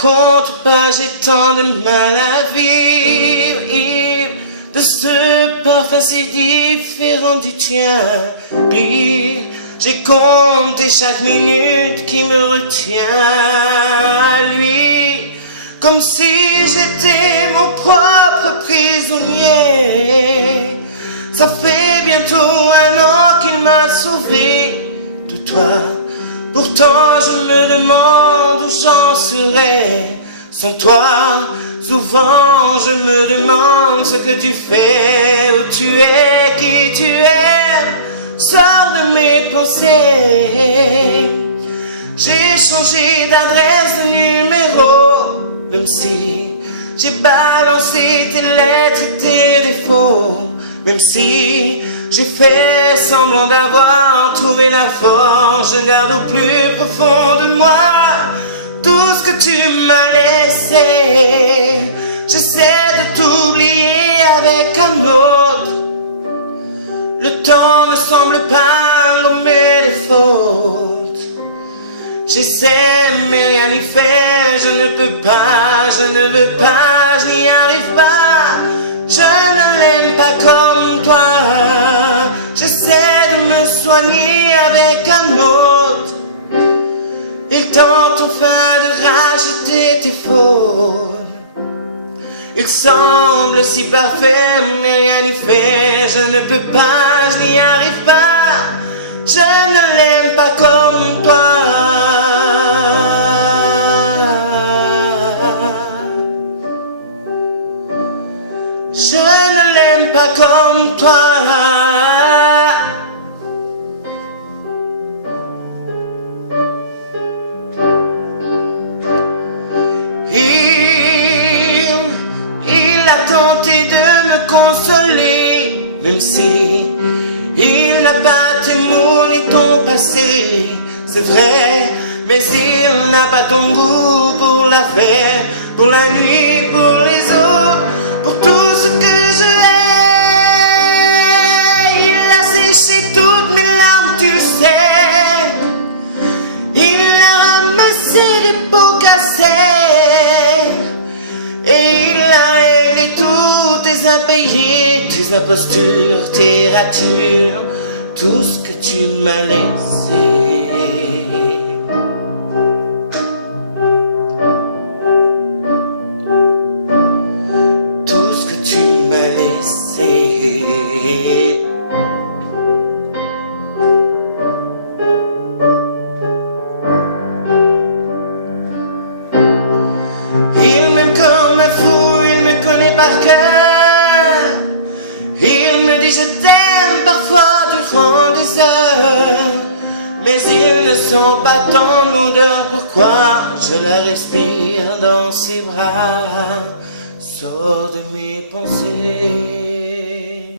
compte pas, j'ai tant de mal à vivre, de ce parfum si différent du tien. Puis j'ai compté chaque minute qui me retient à lui, comme si j'étais mon propre prisonnier. Ça fait bientôt 1 an qu'il m'a sauvé de toi. Pourtant je me demande où j'en serais sans toi. Souvent je me demande ce que tu fais, où tu es, qui tu es. Sors de mes pensées. J'ai changé d'adresse, de numéro, même si j'ai balancé tes lettres et tes défauts. Même si j'ai fait semblant d'avoir trouvé la force, je garde au plus profond de moi tout ce que tu m'as laissé. J'essaie de t'oublier avec un autre. Le temps ne semble pas nommer les fautes. J'essaie mais rien n'y fait, je ne peux pas, je ne veux pas, je n'y arrive pas. Je ne l'aime pas comme toi. J'essaie de me soigner avec un autre. Il tente enfin de racheter tes fautes. Il semble si parfait, mais rien n'y fait. Je ne peux pas, je n'y arrive pas. Je ne l'aime pas comme toi. Je ne l'aime pas comme toi. Il a tenté de me consoler, même si il n'a pas tes mots ni ton passé. C'est vrai, mais il n'a pas ton goût pour la fête, pour la nuit, pour les autres, pour tout ce que je hais. Il a séché toutes mes larmes, tu sais. Il a ramassé les pots cassés. Et il a réglé tous tes impayés, tes impostures, tes ratures, tout ce que tu m'as laissé. Par cœur, il me dit je t'aime parfois durant des heures, mais il ne sent pas ton odeur. Pourquoi je la respire dans ses bras?